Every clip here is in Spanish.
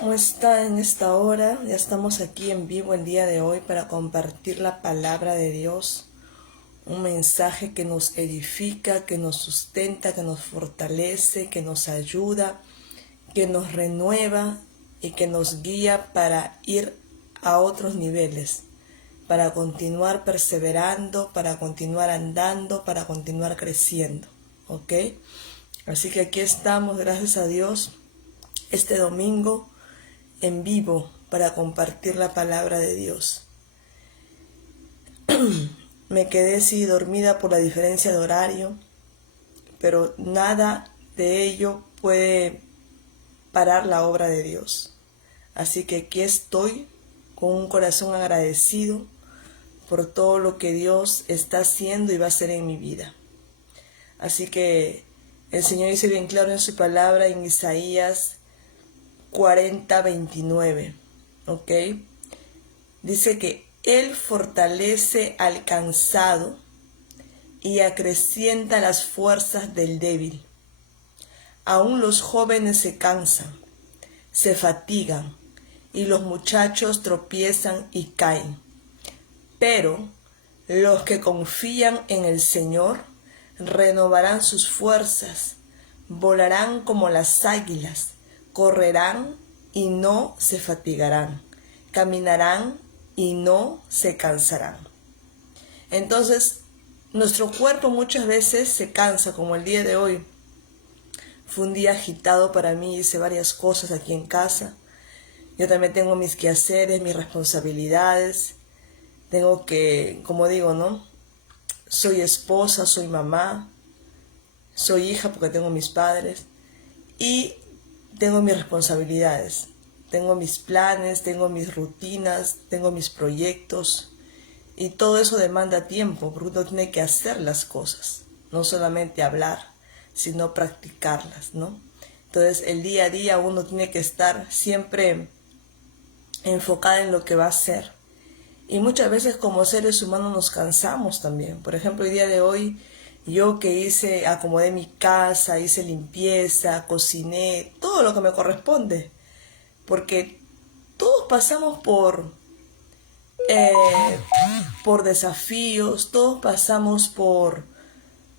¿Cómo está en esta hora? Ya estamos aquí en vivo el día de hoy para compartir la palabra de Dios, un mensaje que nos edifica, que nos sustenta, que nos fortalece, que nos ayuda, que nos renueva y que nos guía para ir a otros niveles, para continuar perseverando, para continuar andando, para continuar creciendo, ¿ok? Así que aquí estamos, gracias a Dios, este domingo en vivo para compartir la palabra de Dios. Me quedé así dormida por la diferencia de horario, pero nada de ello puede parar la obra de Dios. Así que aquí estoy con un corazón agradecido por todo lo que Dios está haciendo y va a hacer en mi vida. Así que el Señor dice bien claro en su palabra en Isaías 40:29, ¿ok? Dice que Él fortalece al cansado y acrecienta las fuerzas del débil. Aún los jóvenes se cansan, se fatigan, y los muchachos tropiezan y caen. Pero los que confían en el Señor renovarán sus fuerzas, volarán como las águilas, correrán y no se fatigarán, caminarán y no se cansarán. Entonces, nuestro cuerpo muchas veces se cansa, como el día de hoy. Fue un día agitado para mí, hice varias cosas aquí en casa. Yo también tengo mis quehaceres, mis responsabilidades. Tengo que, como digo, ¿no? Soy esposa, soy mamá, soy hija porque tengo mis padres y tengo mis responsabilidades. Tengo mis planes, tengo mis rutinas, tengo mis proyectos y todo eso demanda tiempo porque uno tiene que hacer las cosas, no solamente hablar, sino practicarlas, ¿no? Entonces el día a día uno tiene que estar siempre enfocada en lo que va a hacer. Y muchas veces como seres humanos nos cansamos también. Por ejemplo, el día de hoy yo que acomodé mi casa, hice limpieza, cociné, todo lo que me corresponde. Porque todos pasamos eh, por desafíos, todos pasamos por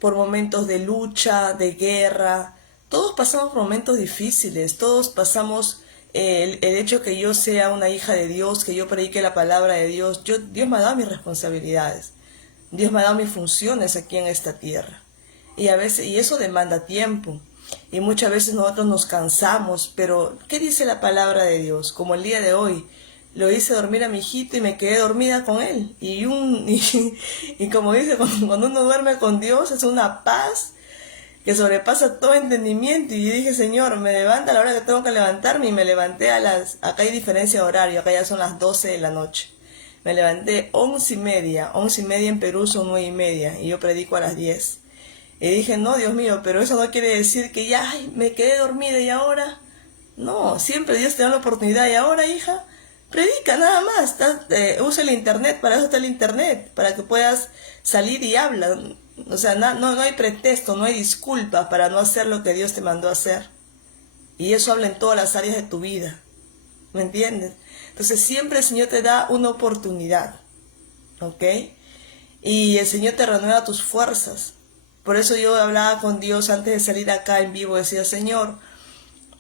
momentos de lucha, de guerra, todos pasamos por momentos difíciles, todos pasamos el hecho que yo sea una hija de Dios, que yo predique la palabra de Dios, Dios me ha dado mis responsabilidades, Dios me ha dado mis funciones aquí en esta tierra. Y eso demanda tiempo. Y muchas veces nosotros nos cansamos, pero ¿qué dice la palabra de Dios? Como el día de hoy, lo hice dormir a mi hijito y me quedé dormida con él. Y como dice, cuando uno duerme con Dios es una paz que sobrepasa todo entendimiento. Y yo dije, Señor, me levanta a la hora que tengo que levantarme, y me levanté acá hay diferencia de horario, acá ya son las 12 de la noche. Me levanté 11:30, 11:30 en Perú son 9:30, y yo predico a las 10. Y dije, no, Dios mío, pero eso no quiere decir que ya me quedé dormida y ahora. No, siempre Dios te da la oportunidad. Y ahora, hija, predica nada más. Usa el internet, para eso está el internet, para que puedas salir y hablar. O sea, no hay pretexto, no hay disculpa para no hacer lo que Dios te mandó a hacer. Y eso habla en todas las áreas de tu vida. ¿Me entiendes? Entonces siempre el Señor te da una oportunidad. ¿Ok? Y el Señor te renueva tus fuerzas. Por eso yo hablaba con Dios antes de salir acá en vivo. Decía, Señor,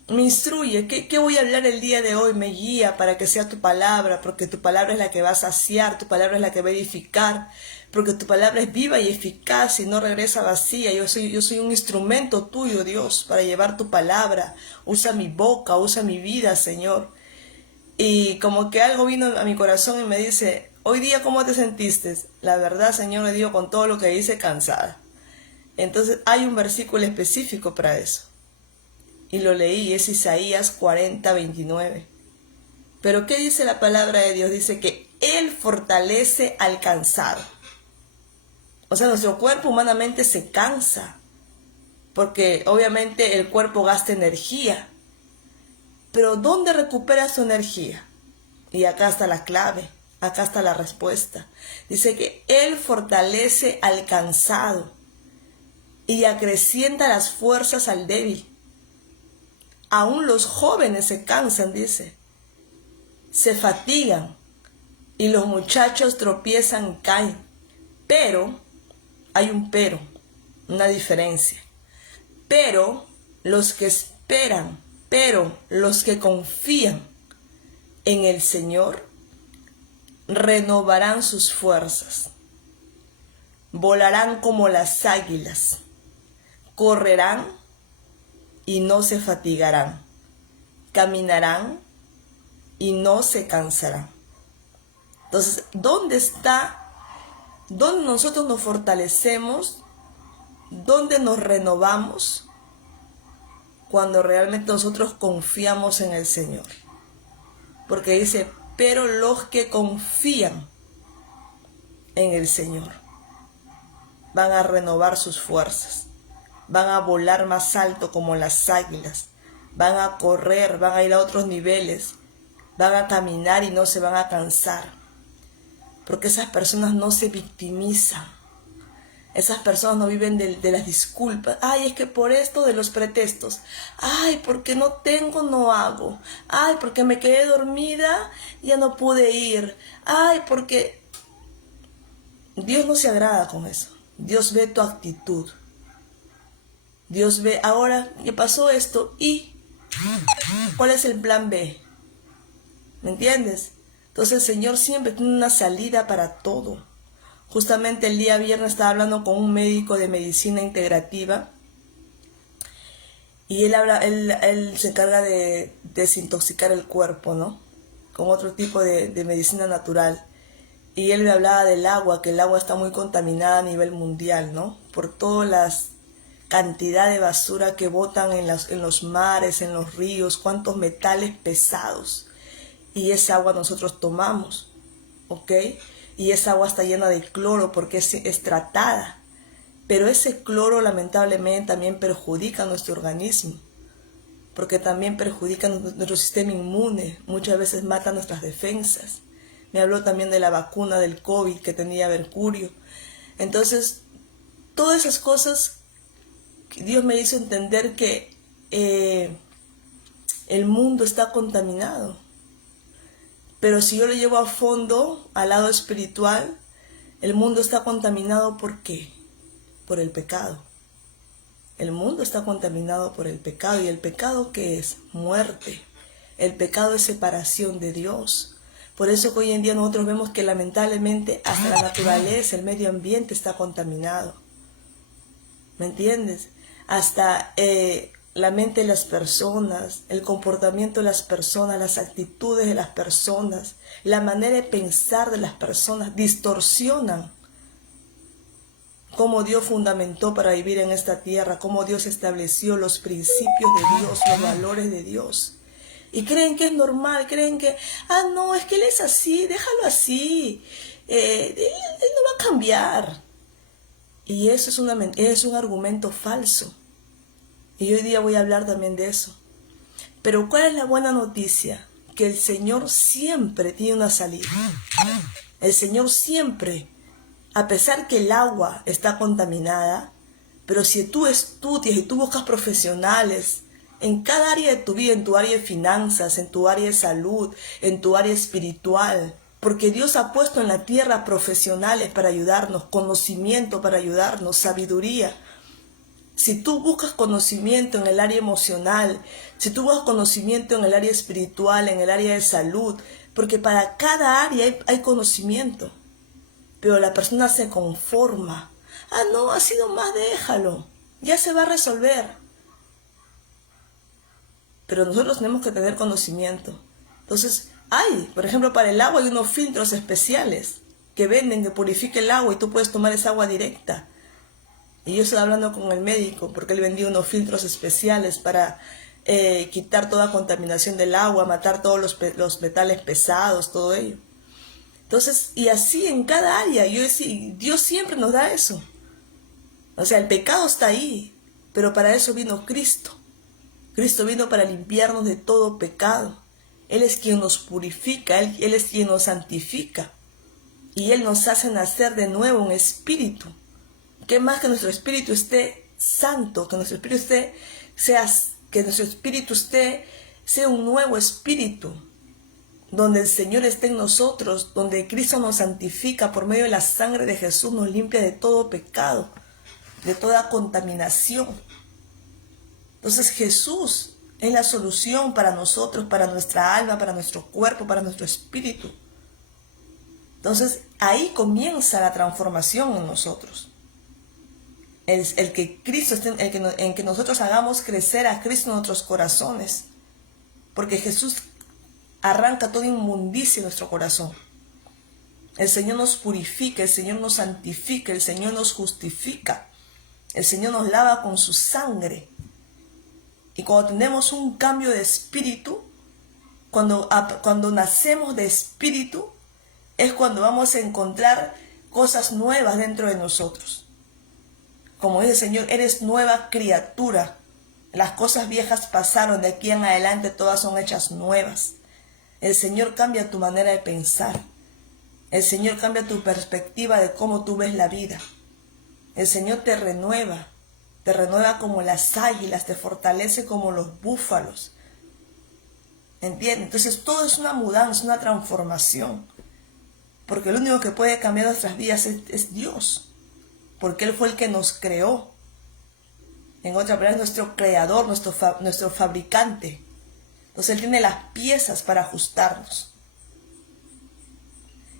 me instruye, ¿qué voy a hablar el día de hoy? Me guía para que sea tu palabra, porque tu palabra es la que va a saciar, tu palabra es la que va a edificar, porque tu palabra es viva y eficaz y no regresa vacía. Yo soy un instrumento tuyo, Dios, para llevar tu palabra. Usa mi boca, usa mi vida, Señor. Y como que algo vino a mi corazón y me dice, hoy día, ¿cómo te sentiste? La verdad, Señor, le digo, con todo lo que hice, cansada. Entonces hay un versículo específico para eso. Y lo leí, es Isaías 40:29. Pero ¿qué dice la palabra de Dios? Dice que Él fortalece al cansado. O sea, nuestro cuerpo humanamente se cansa, porque obviamente el cuerpo gasta energía. Pero ¿dónde recupera su energía? Y acá está la clave, acá está la respuesta. Dice que Él fortalece al cansado y acrecienta las fuerzas al débil. Aún los jóvenes se cansan, dice. Se fatigan y los muchachos tropiezan y caen. Pero, hay un pero, una diferencia. Pero los que esperan, pero los que confían en el Señor, renovarán sus fuerzas. Volarán como las águilas. Correrán y no se fatigarán. Caminarán y no se cansarán. Entonces, ¿dónde nosotros nos fortalecemos? ¿Dónde nos renovamos? Cuando realmente nosotros confiamos en el Señor. Porque dice, pero los que confían en el Señor van a renovar sus fuerzas. Van a volar más alto como las águilas. Van a correr, van a ir a otros niveles. Van a caminar y no se van a cansar. Porque esas personas no se victimizan. Esas personas no viven de las disculpas. Ay, es que por esto de los pretextos. Ay, porque no tengo, no hago. Ay, porque me quedé dormida, ya no pude ir. Ay, porque... Dios no se agrada con eso. Dios ve tu actitud. Dios ve, ahora que pasó esto, ¿y cuál es el plan B? ¿Me entiendes? Entonces el Señor siempre tiene una salida para todo. Justamente el día viernes estaba hablando con un médico de medicina integrativa y él se encarga de desintoxicar el cuerpo, ¿no? Con otro tipo de medicina natural. Y él me hablaba del agua, que el agua está muy contaminada a nivel mundial, ¿no? Por toda la cantidad de basura que botan en los mares, en los ríos, cuántos metales pesados. Y esa agua nosotros tomamos, ¿ok? Y esa agua está llena de cloro porque es tratada. Pero ese cloro lamentablemente también perjudica a nuestro organismo, porque también perjudica nuestro sistema inmune, muchas veces mata nuestras defensas. Me habló también de la vacuna del COVID que tenía mercurio. Entonces, todas esas cosas, Dios me hizo entender que el mundo está contaminado. Pero si yo lo llevo a fondo, al lado espiritual, el mundo está contaminado ¿por qué? Por el pecado. El mundo está contaminado por el pecado. ¿Y el pecado qué es? Muerte. El pecado es separación de Dios. Por eso que hoy en día nosotros vemos que lamentablemente hasta la naturaleza, el medio ambiente está contaminado. ¿Me entiendes? Hasta la mente de las personas, el comportamiento de las personas, las actitudes de las personas, la manera de pensar de las personas distorsionan cómo Dios fundamentó para vivir en esta tierra, cómo Dios estableció los principios de Dios, los valores de Dios. Y creen que es normal, creen que, no, es que Él es así, déjalo así, él no va a cambiar. Y eso es un argumento falso. Y hoy día voy a hablar también de eso. Pero ¿cuál es la buena noticia? Que el Señor siempre tiene una salida. El Señor siempre, a pesar que el agua está contaminada, pero si tú estudias y tú buscas profesionales en cada área de tu vida, en tu área de finanzas, en tu área de salud, en tu área espiritual, porque Dios ha puesto en la tierra profesionales para ayudarnos, conocimiento para ayudarnos, sabiduría. Si tú buscas conocimiento en el área emocional, si tú buscas conocimiento en el área espiritual, en el área de salud, porque para cada área hay conocimiento, pero la persona se conforma. No, ha sido más, déjalo, ya se va a resolver. Pero nosotros tenemos que tener conocimiento. Entonces, por ejemplo, para el agua hay unos filtros especiales que venden, que purifica el agua y tú puedes tomar esa agua directa. Y yo estoy hablando con el médico porque él vendía unos filtros especiales para quitar toda contaminación del agua, matar todos los metales pesados, todo ello. Entonces, y así en cada área, Dios siempre nos da eso. O sea, el pecado está ahí, pero para eso vino Cristo. Cristo vino para limpiarnos de todo pecado. Él es quien nos purifica, Él es quien nos santifica. Y Él nos hace nacer de nuevo en espíritu. ¿Qué más que nuestro espíritu esté santo, que nuestro espíritu sea que nuestro espíritu sea un nuevo espíritu, donde el Señor esté en nosotros, donde Cristo nos santifica por medio de la sangre de Jesús, nos limpia de todo pecado, de toda contaminación. Entonces Jesús es la solución para nosotros, para nuestra alma, para nuestro cuerpo, para nuestro espíritu. Entonces ahí comienza la transformación en nosotros. El que Cristo esté, en que nosotros hagamos crecer a Cristo en nuestros corazones. Porque Jesús arranca toda inmundicia en nuestro corazón. El Señor nos purifica, el Señor nos santifica, el Señor nos justifica. El Señor nos lava con su sangre. Y cuando tenemos un cambio de espíritu, cuando nacemos de espíritu, es cuando vamos a encontrar cosas nuevas dentro de nosotros. Como dice el Señor, eres nueva criatura. Las cosas viejas pasaron, de aquí en adelante todas son hechas nuevas. El Señor cambia tu manera de pensar. El Señor cambia tu perspectiva de cómo tú ves la vida. El Señor te renueva como las águilas, te fortalece como los búfalos. ¿Entiendes? Entonces todo es una mudanza, una transformación. Porque el único que puede cambiar nuestras vidas es Dios. Porque Él fue el que nos creó. En otra palabra, nuestro creador, nuestro fabricante. Entonces Él tiene las piezas para ajustarnos.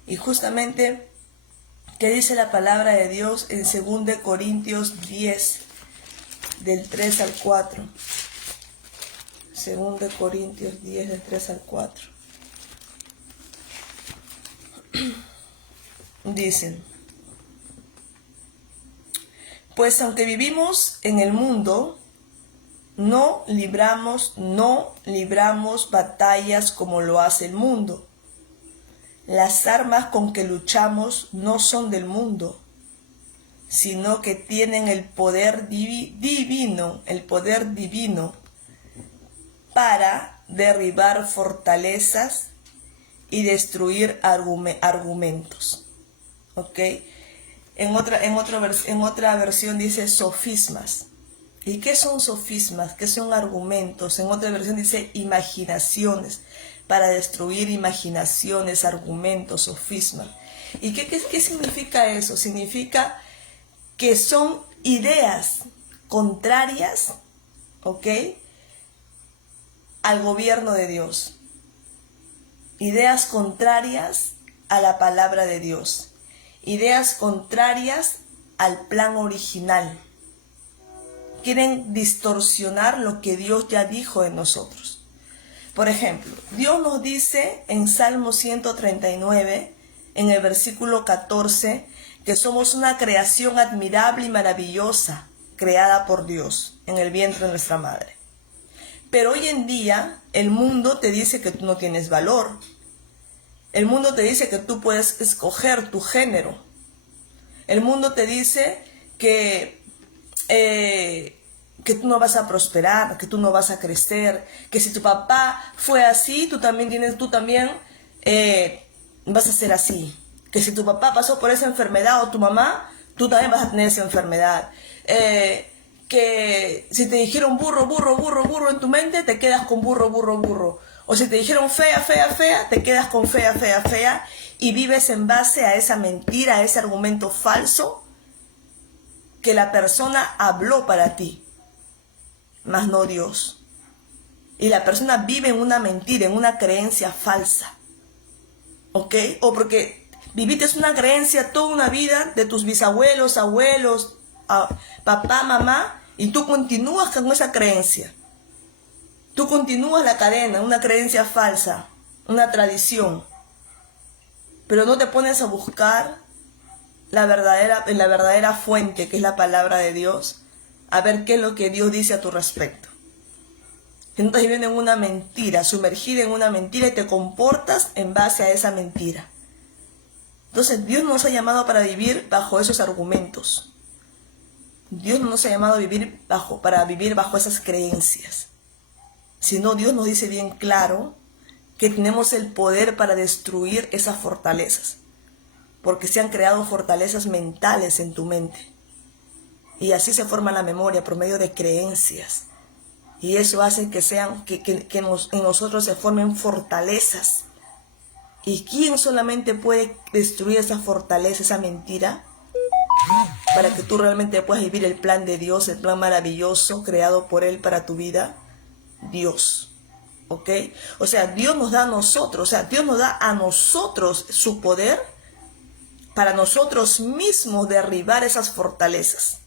Y justamente, ¿qué dice la palabra de Dios en 2 Corintios 10, del 3 al 4? 2 Corintios 10, del 3 al 4. Dicen: pues aunque vivimos en el mundo, no libramos batallas como lo hace el mundo. Las armas con que luchamos no son del mundo, sino que tienen el poder divino para derribar fortalezas y destruir argumentos. ¿Ok? En otra versión dice sofismas. ¿Y qué son sofismas? ¿Qué son argumentos? En otra versión dice imaginaciones, para destruir imaginaciones, argumentos, sofismas. ¿Y qué significa eso? Significa que son ideas contrarias, ¿ok?, al gobierno de Dios. Ideas contrarias a la palabra de Dios. Ideas contrarias al plan original. Quieren distorsionar lo que Dios ya dijo de nosotros. Por ejemplo, Dios nos dice en Salmo 139, en el versículo 14, que somos una creación admirable y maravillosa, creada por Dios en el vientre de nuestra madre. Pero hoy en día el mundo te dice que tú no tienes valor. El mundo te dice que tú puedes escoger tu género. El mundo te dice que tú no vas a prosperar, que tú no vas a crecer, que si tu papá fue así, tú también vas a ser así. Que si tu papá pasó por esa enfermedad o tu mamá, tú también vas a tener esa enfermedad. Que si te dijeron burro en tu mente, te quedas con burro. O si te dijeron fea, te quedas con fea. Y vives en base a esa mentira, a ese argumento falso que la persona habló para ti, mas no Dios. Y la persona vive en una mentira, en una creencia falsa. ¿Ok? O porque viviste una creencia toda una vida de tus bisabuelos, abuelos, papá, mamá, y tú continúas con esa creencia. Tú continúas la cadena, una creencia falsa, una tradición. Pero no te pones a buscar la verdadera fuente, que es la palabra de Dios, a ver qué es lo que Dios dice a tu respecto. Entonces viviendo en una mentira, sumergida en una mentira, y te comportas en base a esa mentira. Entonces Dios no nos ha llamado para vivir bajo esos argumentos. Dios no nos ha llamado para vivir bajo esas creencias. Sino Dios nos dice bien claro que tenemos el poder para destruir esas fortalezas. Porque se han creado fortalezas mentales en tu mente. Y así se forma la memoria por medio de creencias. Y eso hace que en nosotros se formen fortalezas. ¿Y quién solamente puede destruir esa fortaleza, esa mentira? Para que tú realmente puedas vivir el plan de Dios, el plan maravilloso creado por Él para tu vida. Dios. ¿Ok? O sea, Dios nos da a nosotros, su poder para nosotros mismos derribar esas fortalezas.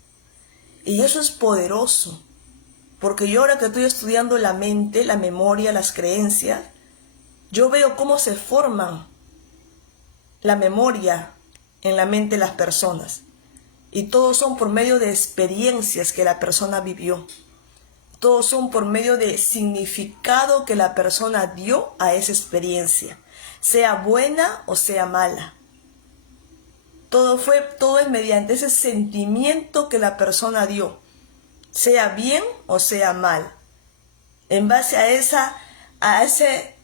Y eso es poderoso. Porque yo ahora que estoy estudiando la mente, la memoria, las creencias, yo veo cómo se forman la memoria en la mente de las personas. Y todos son por medio de experiencias que la persona vivió. Todos son por medio de significado que la persona dio a esa experiencia, sea buena o sea mala. Todo es mediante ese sentimiento que la persona dio, sea bien o sea mal. En base a ese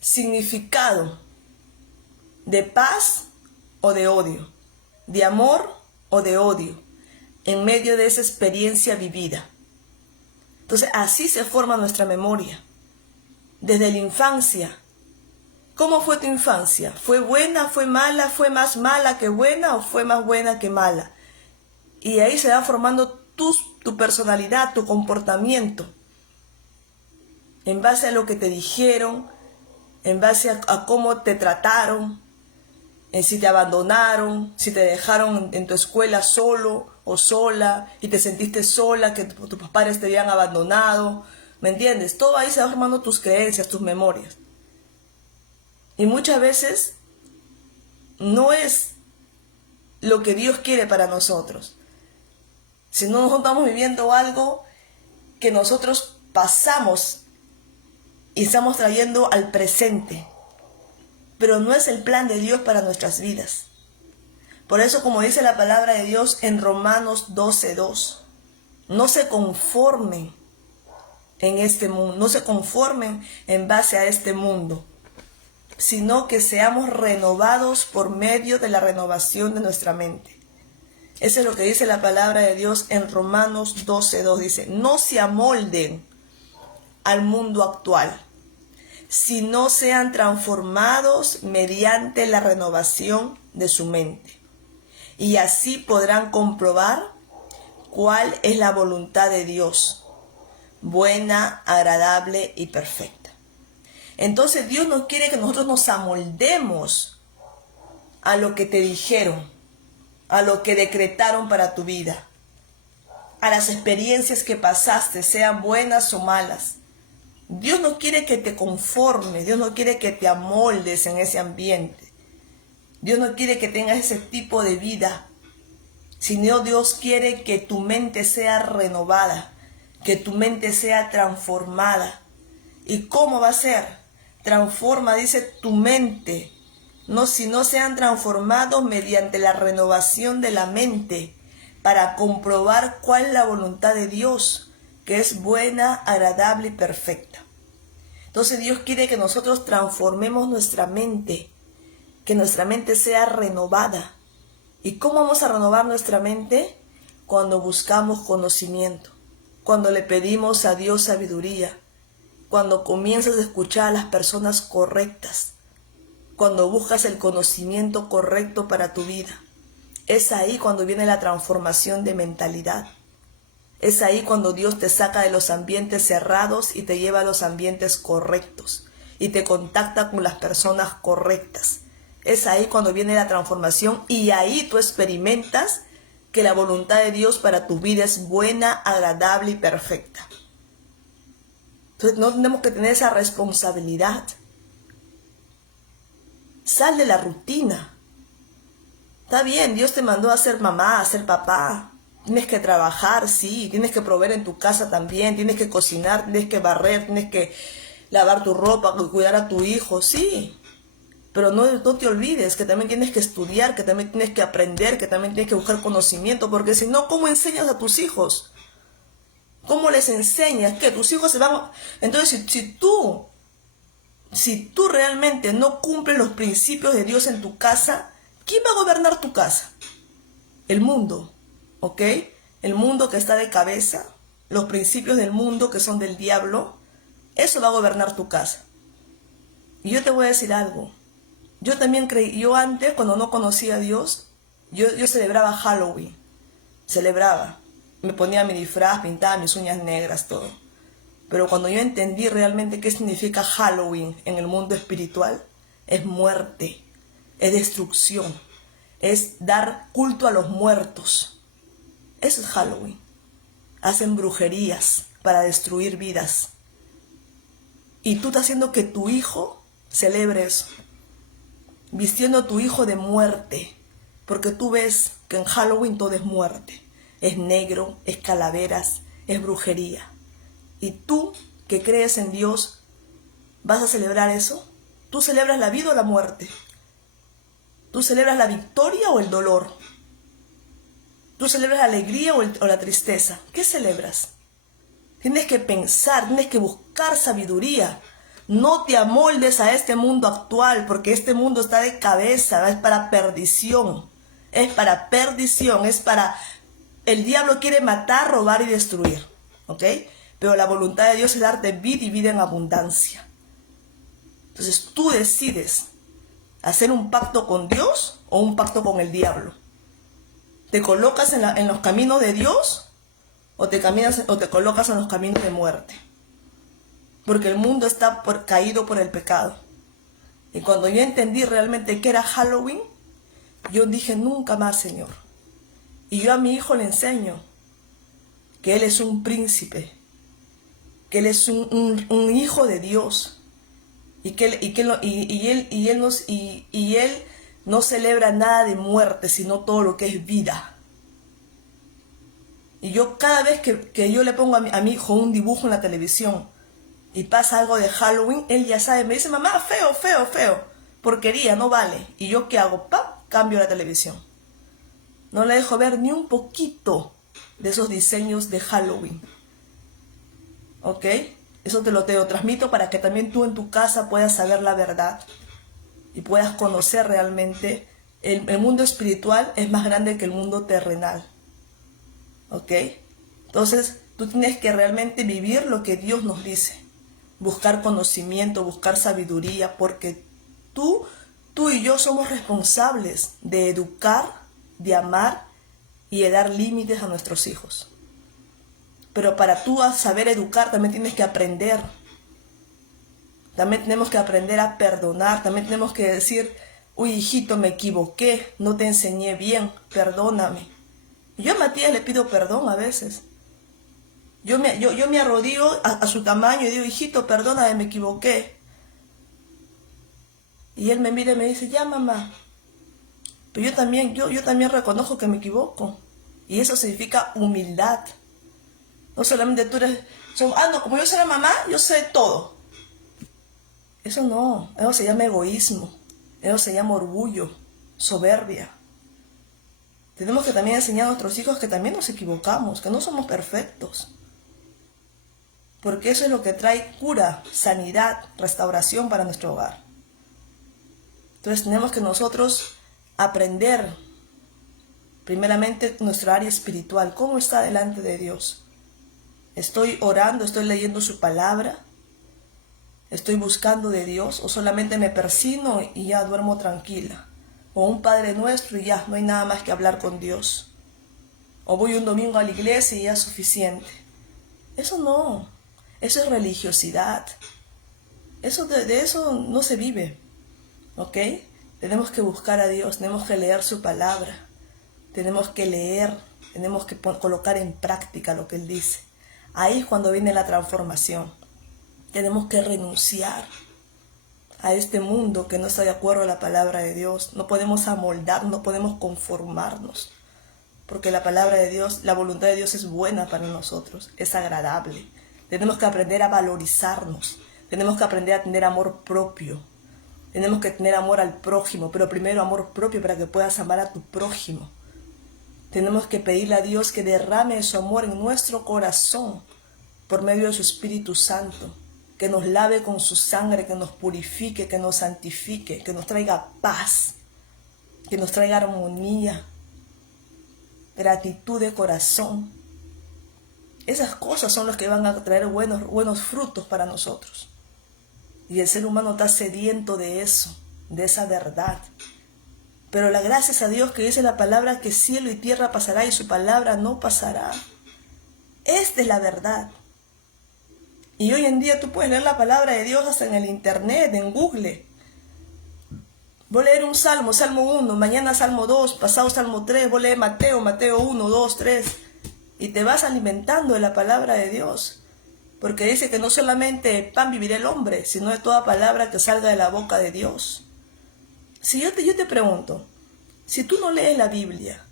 significado de paz o de odio, de amor o de odio, en medio de esa experiencia vivida. Entonces, así se forma nuestra memoria. Desde la infancia. ¿Cómo fue tu infancia? ¿Fue buena, fue mala, fue más mala que buena o fue más buena que mala? Y ahí se va formando tu personalidad, tu comportamiento. En base a lo que te dijeron, en base a cómo te trataron, en si te abandonaron, si te dejaron en tu escuela solo o sola y te sentiste sola, que tus padres te habían abandonado, ¿me entiendes? Todo ahí se va formando tus creencias, tus memorias. Y muchas veces no es lo que Dios quiere para nosotros. Si no, nosotros estamos viviendo algo que nosotros pasamos y estamos trayendo al presente. Pero no es el plan de Dios para nuestras vidas. Por eso, como dice la palabra de Dios en Romanos 12:2, no se conformen en este mundo, no se conformen en base a este mundo, sino que seamos renovados por medio de la renovación de nuestra mente. Eso es lo que dice la palabra de Dios en Romanos 12:2. Dice, no se amolden al mundo actual, sino sean transformados mediante la renovación de su mente. Y así podrán comprobar cuál es la voluntad de Dios, buena, agradable y perfecta. Entonces Dios no quiere que nosotros nos amoldemos a lo que te dijeron, a lo que decretaron para tu vida, a las experiencias que pasaste, sean buenas o malas. Dios no quiere que te conformes, Dios no quiere que te amoldes en ese ambiente. Dios no quiere que tengas ese tipo de vida, sino Dios quiere que tu mente sea renovada, que tu mente sea transformada. ¿Y cómo va a ser? Transforma, dice, tu mente. No, si no sean transformados mediante la renovación de la mente, para comprobar cuál es la voluntad de Dios, que es buena, agradable y perfecta. Entonces Dios quiere que nosotros transformemos nuestra mente, que nuestra mente sea renovada. ¿Y cómo vamos a renovar nuestra mente? Cuando buscamos conocimiento, cuando le pedimos a Dios sabiduría, cuando comienzas a escuchar a las personas correctas, cuando buscas el conocimiento correcto para tu vida. Es ahí cuando viene la transformación de mentalidad. Es ahí cuando Dios te saca de los ambientes cerrados y te lleva a los ambientes correctos y te contacta con las personas correctas. Es ahí cuando viene la transformación y ahí tú experimentas que la voluntad de Dios para tu vida es buena, agradable y perfecta. Entonces no tenemos que tener esa responsabilidad. Sal de la rutina. Está bien, Dios te mandó a ser mamá, a ser papá. Tienes que trabajar, sí. Tienes que proveer en tu casa también. Tienes que cocinar, tienes que barrer, tienes que lavar tu ropa, cuidar a tu hijo, sí. Pero no te olvides que también tienes que estudiar, que también tienes que aprender, que también tienes que buscar conocimiento. Porque si no, ¿cómo enseñas a tus hijos? ¿Cómo les enseñas? ¿Qué? Tus hijos se van a... Entonces, si tú realmente no cumples los principios de Dios en tu casa, ¿quién va a gobernar tu casa? El mundo, ¿ok? El mundo que está de cabeza, los principios del mundo que son del diablo, eso va a gobernar tu casa. Y yo te voy a decir algo. Yo también creí, yo antes, cuando no conocía a Dios, yo celebraba Halloween. Celebraba. Me ponía mi disfraz, pintaba mis uñas negras, todo. Pero cuando yo entendí realmente qué significa Halloween en el mundo espiritual, es muerte, es destrucción, es dar culto a los muertos. Eso es Halloween. Hacen brujerías para destruir vidas. Y tú estás haciendo que tu hijo celebre eso, vistiendo a tu hijo de muerte, porque tú ves que en Halloween todo es muerte, es negro, es calaveras, es brujería. Y tú, que crees en Dios, ¿vas a celebrar eso? ¿Tú celebras la vida o la muerte? ¿Tú celebras la victoria o el dolor? ¿Tú celebras la alegría o la tristeza? ¿Qué celebras? Tienes que pensar, tienes que buscar sabiduría. No te amoldes a este mundo actual, porque este mundo está de cabeza, es para perdición. Es para perdición, es para... El diablo quiere matar, robar y destruir, ¿ok? Pero la voluntad de Dios es darte vida y vida en abundancia. Entonces tú decides hacer un pacto con Dios o un pacto con el diablo. ¿Te colocas en los caminos de Dios o te colocas en los caminos de muerte? Porque el mundo está caído por el pecado. Y cuando yo entendí realmente qué era Halloween, yo dije, nunca más, Señor. Y yo a mi hijo le enseño que él es un príncipe, que él es un hijo de Dios, y él no celebra nada de muerte, sino todo lo que es vida. Y yo cada vez que yo le pongo a mi hijo un dibujo en la televisión y pasa algo de Halloween, él ya sabe, me dice, mamá, feo, feo, feo, porquería, no vale. Y yo, ¿qué hago? ¡Pap! Cambio la televisión. No le dejo ver ni un poquito de esos diseños de Halloween. ¿Ok? Eso te lo transmito para que también tú en tu casa puedas saber la verdad y puedas conocer realmente. El mundo espiritual es más grande que el mundo terrenal. ¿Ok? Entonces, tú tienes que realmente vivir lo que Dios nos dice. Buscar conocimiento, buscar sabiduría, porque tú y yo somos responsables de educar, de amar y de dar límites a nuestros hijos. Pero para tú saber educar también tienes que aprender. También tenemos que aprender a perdonar. También tenemos que decir, uy, hijito, me equivoqué, no te enseñé bien, perdóname. Yo a Matías le pido perdón a veces. Yo me arrodillo a su tamaño y digo, hijito, perdóname, me equivoqué. Y él me mira y me dice, ya, mamá. Pero yo también reconozco que me equivoco. Y eso significa humildad. No solamente tú eres... no, como yo soy la mamá, yo sé todo. Eso no, eso se llama egoísmo. Eso se llama orgullo, soberbia. Tenemos que también enseñar a nuestros hijos que también nos equivocamos, que no somos perfectos. Porque eso es lo que trae cura, sanidad, restauración para nuestro hogar. Entonces tenemos que nosotros aprender, primeramente, nuestra área espiritual. ¿Cómo está delante de Dios? ¿Estoy orando, estoy leyendo su palabra? ¿Estoy buscando de Dios? ¿O solamente me persino y ya duermo tranquila? ¿O un Padre Nuestro y ya no hay nada más que hablar con Dios? ¿O voy un domingo a la iglesia y ya es suficiente? Eso no. Eso es religiosidad. De eso no se vive. ¿Ok? Tenemos que buscar a Dios, tenemos que leer su palabra. Tenemos que leer, tenemos que colocar en práctica lo que Él dice. Ahí es cuando viene la transformación. Tenemos que renunciar a este mundo que no está de acuerdo a la palabra de Dios. No podemos amoldarnos, no podemos conformarnos. Porque la palabra de Dios, la voluntad de Dios es buena para nosotros, es agradable. Tenemos que aprender a valorizarnos. Tenemos que aprender a tener amor propio. Tenemos que tener amor al prójimo, pero primero amor propio para que puedas amar a tu prójimo. Tenemos que pedirle a Dios que derrame su amor en nuestro corazón por medio de su Espíritu Santo, que nos lave con su sangre, que nos purifique, que nos santifique, que nos traiga paz, que nos traiga armonía, gratitud de corazón. Esas cosas son las que van a traer buenos frutos para nosotros. Y el ser humano está sediento de eso, de esa verdad. Pero la gracias a Dios que dice la palabra que cielo y tierra pasará y su palabra no pasará. Esta es la verdad. Y hoy en día tú puedes leer la palabra de Dios hasta en el internet, en Google. Voy a leer un salmo, Salmo 1, mañana Salmo 2, pasado Salmo 3, voy a leer Mateo 1, 2, 3. Y te vas alimentando de la palabra de Dios. Porque dice que no solamente de pan vivirá el hombre, sino de toda palabra que salga de la boca de Dios. Si yo te pregunto, si tú no lees la Biblia,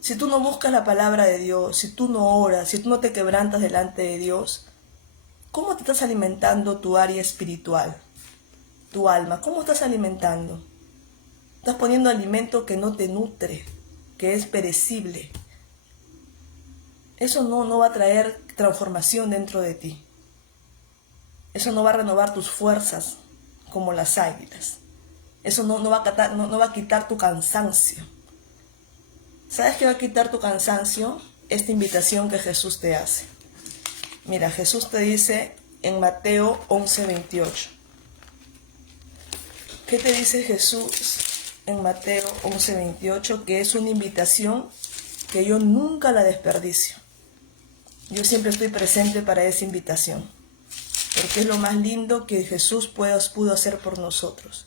si tú no buscas la palabra de Dios, si tú no oras, si tú no te quebrantas delante de Dios, ¿cómo te estás alimentando tu área espiritual? Tu alma, ¿cómo estás alimentando? Estás poniendo alimento que no te nutre, que es perecible. Eso no va a traer transformación dentro de ti. Eso no va a renovar tus fuerzas como las águilas. Eso no va a quitar tu cansancio. ¿Sabes qué va a quitar tu cansancio? Esta invitación que Jesús te hace. Mira, Jesús te dice en Mateo 11:28. ¿Qué te dice Jesús en Mateo 11:28? Que es una invitación que yo nunca la desperdicio. Yo siempre estoy presente para esa invitación, porque es lo más lindo que Jesús pudo hacer por nosotros.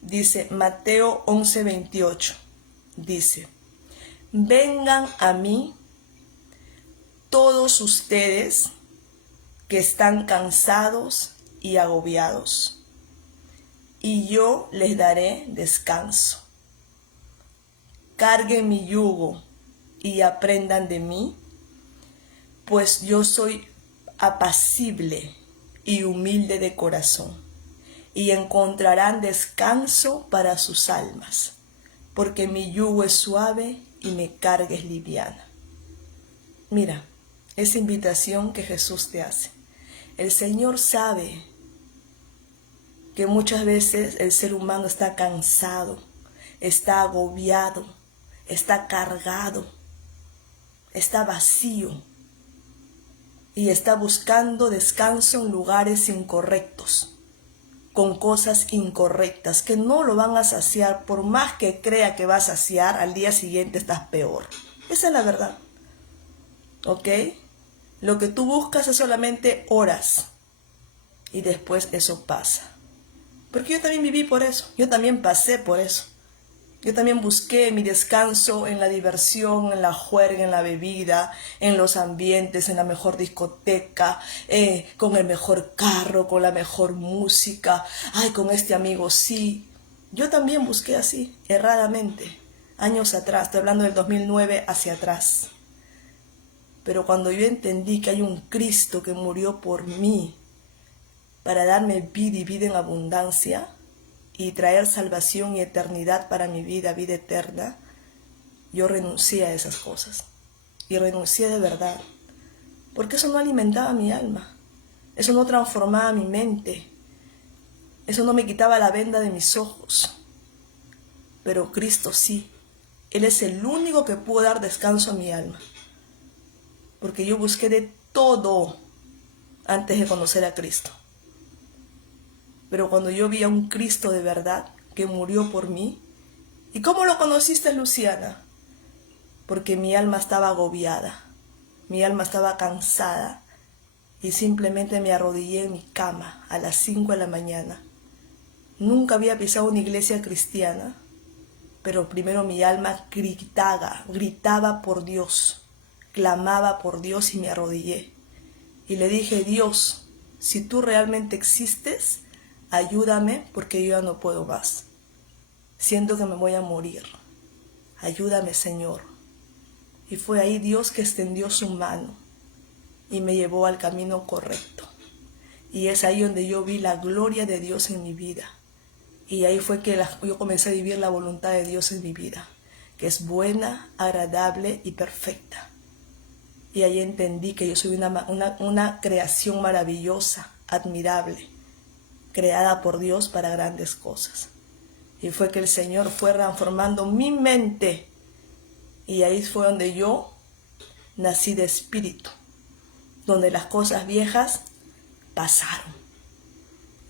Dice Mateo 11:28, dice: vengan a mí todos ustedes que están cansados y agobiados, y yo les daré descanso. Carguen mi yugo y aprendan de mí, pues yo soy apacible y humilde de corazón, y encontrarán descanso para sus almas, porque mi yugo es suave y mi carga es liviana. Mira, esa invitación que Jesús te hace. El Señor sabe que muchas veces el ser humano está cansado, está agobiado, está cargado, está vacío y está buscando descanso en lugares incorrectos, con cosas incorrectas que no lo van a saciar. Por más que crea que va a saciar, al día siguiente estás peor. Esa es la verdad. ¿Ok? Lo que tú buscas es solamente horas y después eso pasa. Porque yo también viví por eso, yo también pasé por eso. Yo también busqué mi descanso en la diversión, en la juerga, en la bebida, en los ambientes, en la mejor discoteca, con el mejor carro, con la mejor música. Ay, con este amigo sí. Yo también busqué así, erradamente, años atrás, estoy hablando del 2009 hacia atrás. Pero cuando yo entendí que hay un Cristo que murió por mí para darme vida y vida en abundancia, y traer salvación y eternidad para mi vida, vida eterna, yo renuncié a esas cosas. Y renuncié de verdad. Porque eso no alimentaba mi alma. Eso no transformaba mi mente. Eso no me quitaba la venda de mis ojos. Pero Cristo sí. Él es el único que pudo dar descanso a mi alma. Porque yo busqué de todo antes de conocer a Cristo. Pero cuando yo vi a un Cristo de verdad que murió por mí. ¿Y cómo lo conociste, Luciana? Porque mi alma estaba agobiada, mi alma estaba cansada y simplemente me arrodillé en mi cama a las 5 de la mañana. Nunca había pisado una iglesia cristiana, pero primero mi alma gritaba por Dios, clamaba por Dios y me arrodillé. Y le dije: Dios, si tú realmente existes, ayúdame porque yo ya no puedo más. Siento que me voy a morir. Ayúdame, Señor. Y fue ahí Dios que extendió su mano y me llevó al camino correcto. Y es ahí donde yo vi la gloria de Dios en mi vida. Y ahí fue que yo comencé a vivir la voluntad de Dios en mi vida, que es buena, agradable y perfecta. Y ahí entendí que yo soy una creación maravillosa, admirable, creada por Dios para grandes cosas. Y fue que el Señor fue transformando mi mente. Y ahí fue donde yo nací de espíritu. donde las cosas viejas pasaron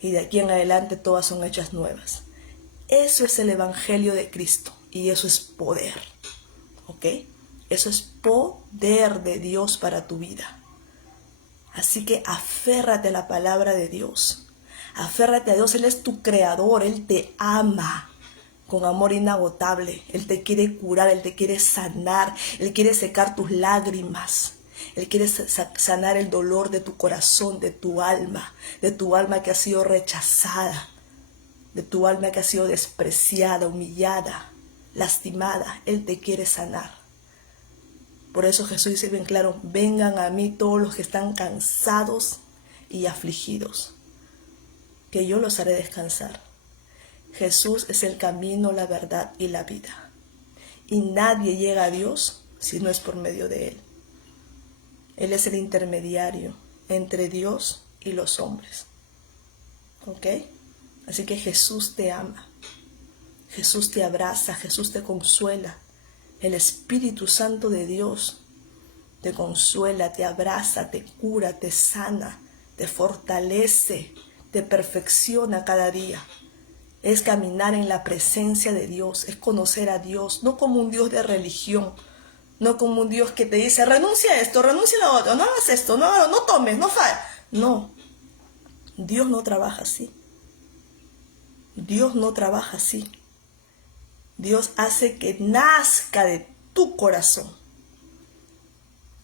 y de aquí en adelante todas son hechas nuevas. Eso es el Evangelio de Cristo y eso es poder, ¿ok? Eso es poder de Dios para tu vida. Así que aférrate a la palabra de Dios. Aférrate a Dios, Él es tu creador, Él te ama con amor inagotable. Él te quiere curar, Él te quiere sanar, Él quiere secar tus lágrimas. Él quiere sanar el dolor de tu corazón, de tu alma que ha sido rechazada, de tu alma que ha sido despreciada, humillada, lastimada. Él te quiere sanar. Por eso Jesús dice bien claro, vengan a mí todos los que están cansados y afligidos, que yo los haré descansar. Jesús es el camino, la verdad y la vida. Y nadie llega a Dios si no es por medio de Él. Él es el intermediario entre Dios y los hombres. ¿Ok? Así que Jesús te ama. Jesús te abraza, Jesús te consuela. El Espíritu Santo de Dios te consuela, te abraza, te cura, te sana, te fortalece, te perfecciona cada día. Es caminar en la presencia de Dios, es conocer a Dios, no como un Dios de religión, no como un Dios que te dice, renuncia a esto, renuncia a lo otro, no hagas esto, no tomes, no falles. No, Dios no trabaja así. Dios no trabaja así. Dios hace que nazca de tu corazón.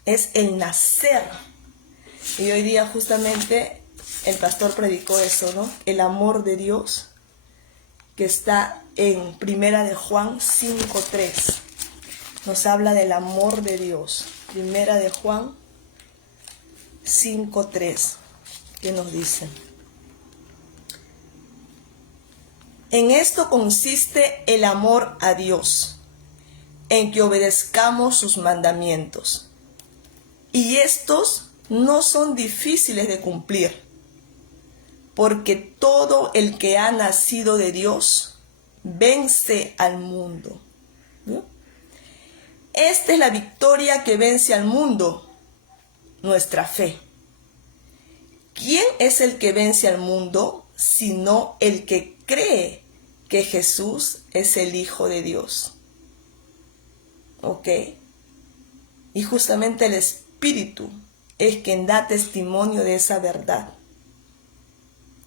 Es el nacer. Y hoy día justamente el pastor predicó eso, ¿no? El amor de Dios, que está en Primera de Juan 5:3. Nos habla del amor de Dios. Primera de Juan 5:3. ¿Qué nos dice? En esto consiste el amor a Dios, en que obedezcamos sus mandamientos. Y estos no son difíciles de cumplir, porque todo el que ha nacido de Dios vence al mundo. ¿No? Esta es la victoria que vence al mundo, nuestra fe. ¿Quién es el que vence al mundo, sino el que cree que Jesús es el Hijo de Dios? ¿Ok? Y justamente el Espíritu es quien da testimonio de esa verdad,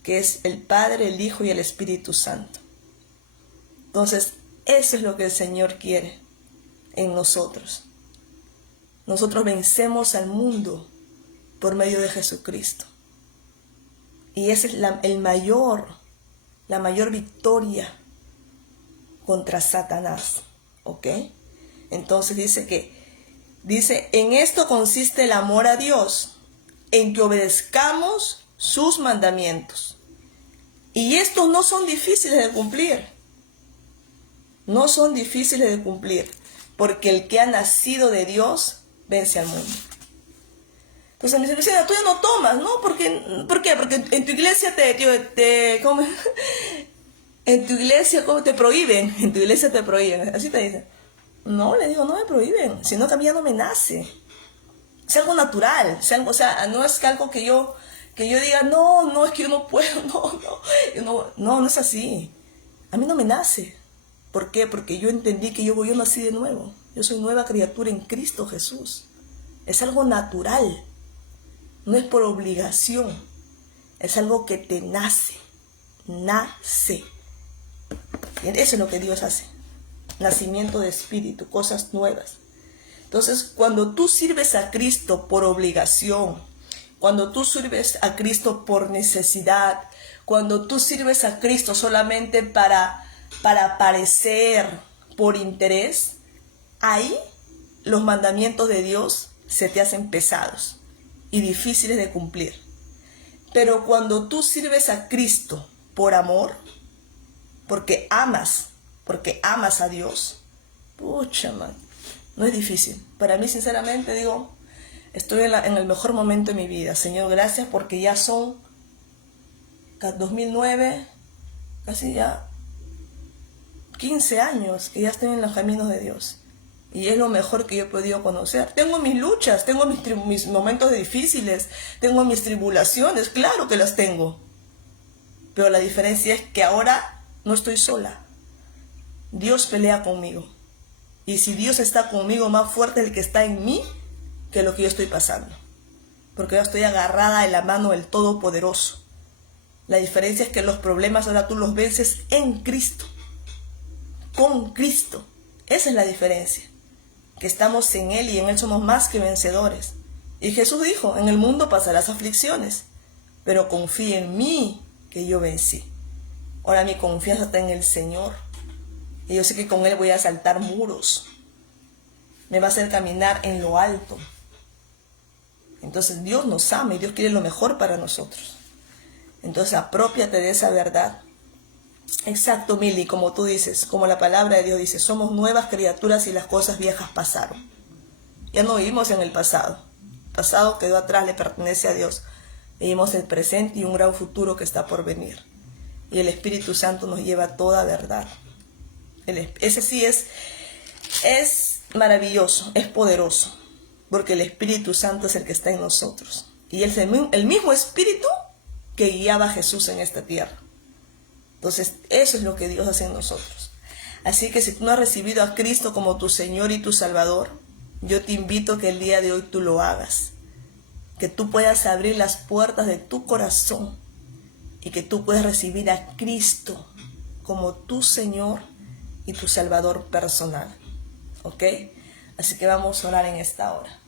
que es el Padre, el Hijo y el Espíritu Santo. Entonces, eso es lo que el Señor quiere en nosotros. Nosotros vencemos al mundo por medio de Jesucristo. Y esa es la mayor victoria contra Satanás. ¿Ok? Entonces dice, en esto consiste el amor a Dios, en que obedezcamos sus mandamientos. Y estos no son difíciles de cumplir. No son difíciles de cumplir, porque el que ha nacido de Dios vence al mundo. Entonces me dicen, tú ya no tomas, ¿no? ¿Por qué? Porque en tu iglesia en tu iglesia ¿cómo te prohíben? En tu iglesia te prohíben, así te dicen. No, le digo, no me prohíben, sino que a mí ya no me nace. Es algo natural, no es algo que yo diga, no, es que yo no puedo, no es así. A mí no me nace. ¿Por qué? Porque yo entendí que yo nací de nuevo. Yo soy nueva criatura en Cristo Jesús. Es algo natural. No es por obligación. Es algo que te nace. Nace. Eso es lo que Dios hace. Nacimiento de espíritu, cosas nuevas. Entonces, cuando tú sirves a Cristo por obligación, cuando tú sirves a Cristo por necesidad, cuando tú sirves a Cristo solamente para aparecer, por interés, ahí los mandamientos de Dios se te hacen pesados y difíciles de cumplir. Pero cuando tú sirves a Cristo por amor, porque amas a Dios, pucha, man, no es difícil. Para mí, sinceramente, digo, estoy en el mejor momento de mi vida. Señor, gracias, porque ya son 2009, casi ya 15 años que ya estoy en los caminos de Dios. Y es lo mejor que yo he podido conocer. Tengo mis luchas, tengo mis momentos difíciles, tengo mis tribulaciones, claro que las tengo. Pero la diferencia es que ahora no estoy sola. Dios pelea conmigo. Y si Dios está conmigo, más fuerte es el que está en mí que lo que yo estoy pasando. Porque yo estoy agarrada en la mano del Todopoderoso. La diferencia es que los problemas ahora tú los vences en Cristo. Con Cristo. Esa es la diferencia. Que estamos en Él y en Él somos más que vencedores. Y Jesús dijo, en el mundo pasarás aflicciones, pero confía en mí que yo vencí. Ahora mi confianza está en el Señor. Y yo sé que con Él voy a saltar muros. Me va a hacer caminar en lo alto. Entonces Dios nos ama y Dios quiere lo mejor para nosotros. Entonces aprópiate de esa verdad. Exacto, Mili, como tú dices, como la palabra de Dios dice, somos nuevas criaturas y las cosas viejas pasaron. Ya no vivimos en el pasado. El pasado quedó atrás, le pertenece a Dios. Vivimos el presente y un gran futuro que está por venir. Y el Espíritu Santo nos lleva a toda verdad. Ese sí es maravilloso, es poderoso, porque el Espíritu Santo es el que está en nosotros. Y es el mismo Espíritu que guiaba a Jesús en esta tierra. Entonces, eso es lo que Dios hace en nosotros. Así que si tú no has recibido a Cristo como tu Señor y tu Salvador, yo te invito a que el día de hoy tú lo hagas. Que tú puedas abrir las puertas de tu corazón y que tú puedas recibir a Cristo como tu Señor y tu Salvador personal. ¿Ok? Así que vamos a orar en esta hora.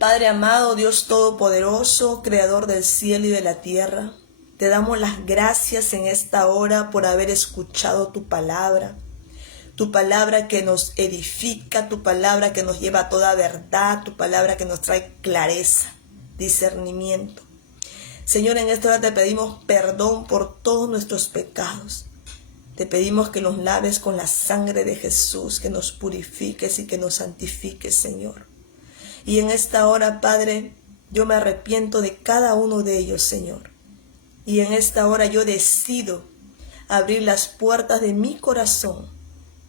Padre amado, Dios Todopoderoso, Creador del cielo y de la tierra, te damos las gracias en esta hora por haber escuchado tu palabra que nos edifica, tu palabra que nos lleva a toda verdad, tu palabra que nos trae clareza, discernimiento. Señor, en esta hora te pedimos perdón por todos nuestros pecados. Te pedimos que nos laves con la sangre de Jesús, que nos purifiques y que nos santifiques, Señor. Y en esta hora, Padre, yo me arrepiento de cada uno de ellos, Señor. Y en esta hora yo decido abrir las puertas de mi corazón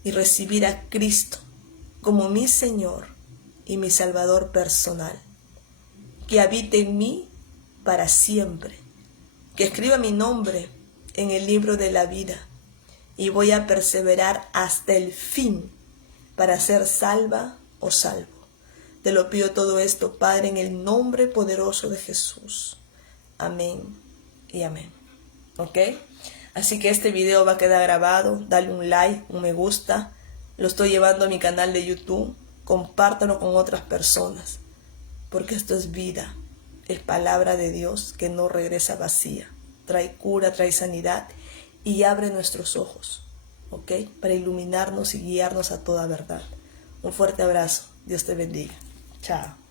y recibir a Cristo como mi Señor y mi Salvador personal. Que habite en mí para siempre. Que escriba mi nombre en el libro de la vida. Y voy a perseverar hasta el fin para ser salva o salvo. Te lo pido todo esto, Padre, en el nombre poderoso de Jesús. Amén y amén. ¿Ok? Así que este video va a quedar grabado. Dale un like, un me gusta. Lo estoy llevando a mi canal de YouTube. Compártelo con otras personas. Porque esto es vida. Es palabra de Dios que no regresa vacía. Trae cura, trae sanidad y abre nuestros ojos. ¿Ok? Para iluminarnos y guiarnos a toda verdad. Un fuerte abrazo. Dios te bendiga. Chao.